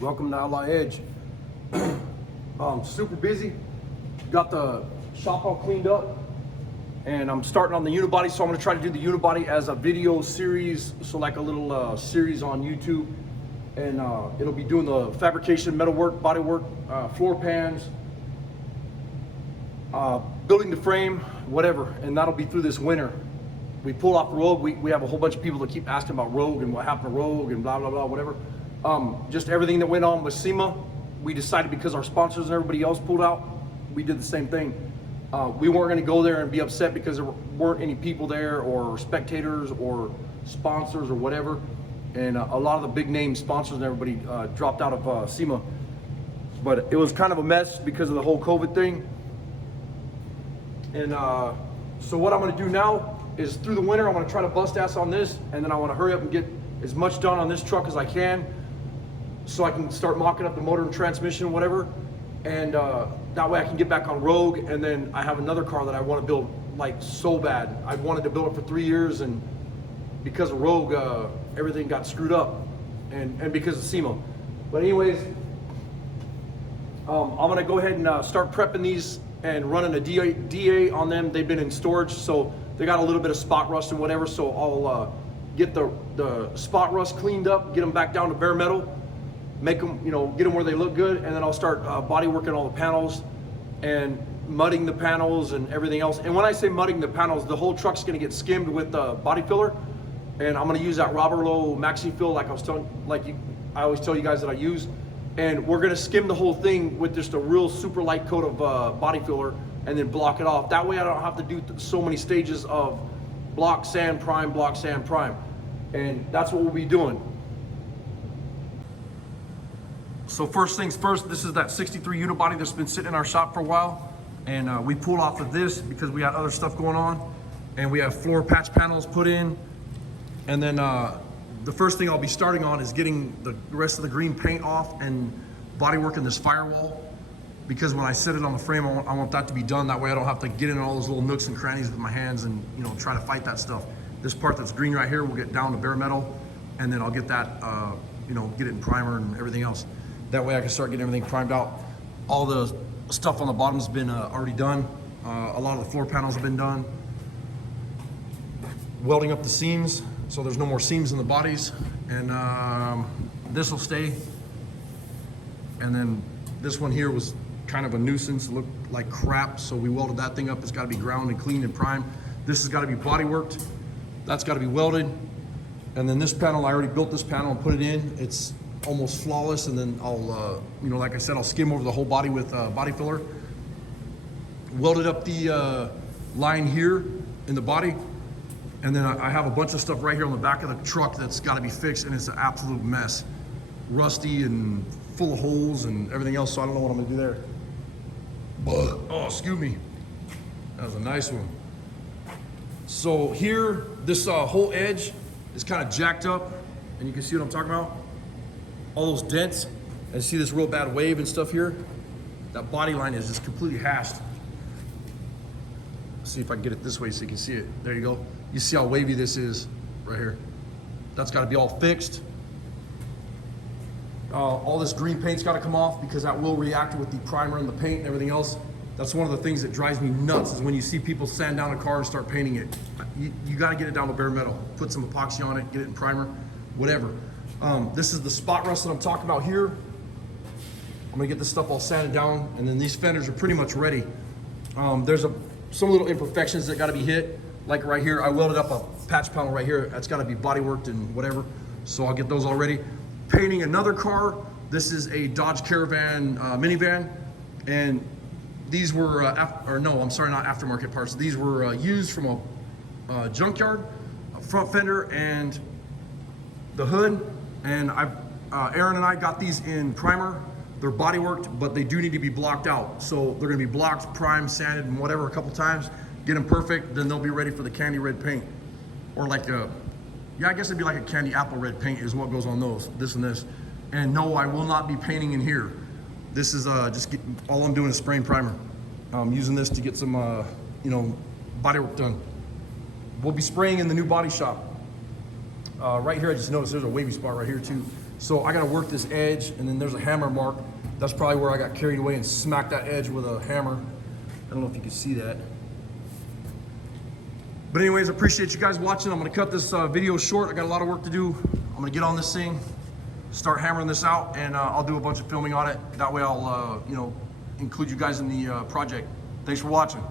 Welcome to Outlaw Edge. Super busy. Got the shop all cleaned up, and I'm starting on the Unibody. So I'm going to try to do the Unibody as a video series, so like a little series on YouTube, and it'll be doing the fabrication, metal work, body work, floor pans, building the frame, whatever, and that'll be through this winter. We pulled off Rogue. We have a whole bunch of people that keep asking about Rogue and what happened to Rogue and blah, blah, blah, whatever. Just everything that went on with SEMA, we decided because our sponsors and everybody else pulled out, we did the same thing. We weren't gonna go there and be upset because there weren't any people there or spectators or sponsors or whatever. And a lot of the big name sponsors and everybody dropped out of SEMA. But it was kind of a mess because of the whole COVID thing. And so what I'm gonna do now is through the winter, I'm gonna try to bust ass on this, and then I wanna hurry up and get as much done on this truck as I can so I can start mocking up the motor and transmission, whatever. And that way I can get back on Rogue, and then I have another car that I wanna build like so bad. I wanted to build it for 3 years, and because of Rogue, everything got screwed up, and because of SEMA. But anyways, I'm gonna go ahead and start prepping these and running a DA on them. They've been in storage, so they got a little bit of spot rust and whatever, so I'll get the spot rust cleaned up, get them back down to bare metal, make them, get them where they look good, and then I'll start body working all the panels and mudding the panels and everything else. And when I say mudding the panels, the whole truck's gonna get skimmed with body filler, and I'm gonna use that Robert Lowe Maxi Fill like I always tell you guys that I use. And we're gonna skim the whole thing with just a real super light coat of body filler, and then block it off. That way I don't have to do so many stages of block, sand, prime, block, sand, prime. And that's what we'll be doing. So first things first, this is that 63 Unibody that's been sitting in our shop for a while. And we pulled off of this because we had other stuff going on. And we have floor patch panels put in. And then the first thing I'll be starting on is getting the rest of the green paint off and body working this firewall. Because when I set it on the frame, I want that to be done. That way I don't have to get in all those little nooks and crannies with my hands and try to fight that stuff. This part that's green right here will get down to bare metal, and then I'll get that, get it in primer and everything else. That way I can start getting everything primed out. All the stuff on the bottom's been already done. A lot of the floor panels have been done. Welding up the seams, so there's no more seams in the bodies. And this will stay. And then this one here was kind of a nuisance, looked like crap, so we welded that thing up. It's got to be ground and cleaned and primed. This has got to be body worked. That's got to be welded. And then this panel, I already built this panel and put it in. It's almost flawless. And then I'll, like I said, I'll skim over the whole body with body filler. Welded up the line here in the body. And then I have a bunch of stuff right here on the back of the truck that's got to be fixed, and it's an absolute mess. Rusty and full of holes and everything else, so I don't know what I'm gonna do there. Oh, excuse me. That was a nice one. So here, this whole edge is kind of jacked up, and you can see what I'm talking about. All those dents, and see this real bad wave and stuff here. That body line is just completely hashed. Let's see if I can get it this way so you can see it. There you go. You see how wavy this is right here. That's gotta be all fixed. All this green paint's got to come off because that will react with the primer and the paint and everything else. That's one of the things that drives me nuts is when you see people sand down a car and start painting it. You got to get it down to bare metal. Put some epoxy on it, get it in primer, whatever. This is the spot rust that I'm talking about here. I'm gonna get this stuff all sanded down, and then these fenders are pretty much ready. There's some little imperfections that got to be hit. Like right here, I welded up a patch panel right here. That's got to be body worked and whatever. So I'll get those all ready. Painting another car. This is a Dodge Caravan minivan, and these were not aftermarket parts. These were used from a junkyard, a front fender and the hood. And Aaron and I got these in primer. They're body worked, but they do need to be blocked out. So they're gonna be blocked, primed, sanded, and whatever a couple times. Get them perfect, then they'll be ready for the candy red paint, or like a. Yeah, I guess it'd be like a candy apple red paint is what goes on those, this and this. And no, I will not be painting in here. This is all I'm doing is spraying primer. I'm using this to get some, body work done. We'll be spraying in the new body shop. Right here, I just noticed there's a wavy spot right here too. So I gotta work this edge, and then there's a hammer mark. That's probably where I got carried away and smacked that edge with a hammer. I don't know if you can see that. But anyways, I appreciate you guys watching. I'm gonna cut this video short. I got a lot of work to do. I'm gonna get on this thing, start hammering this out, and I'll do a bunch of filming on it. That way I'll, you know, include you guys in the project. Thanks for watching.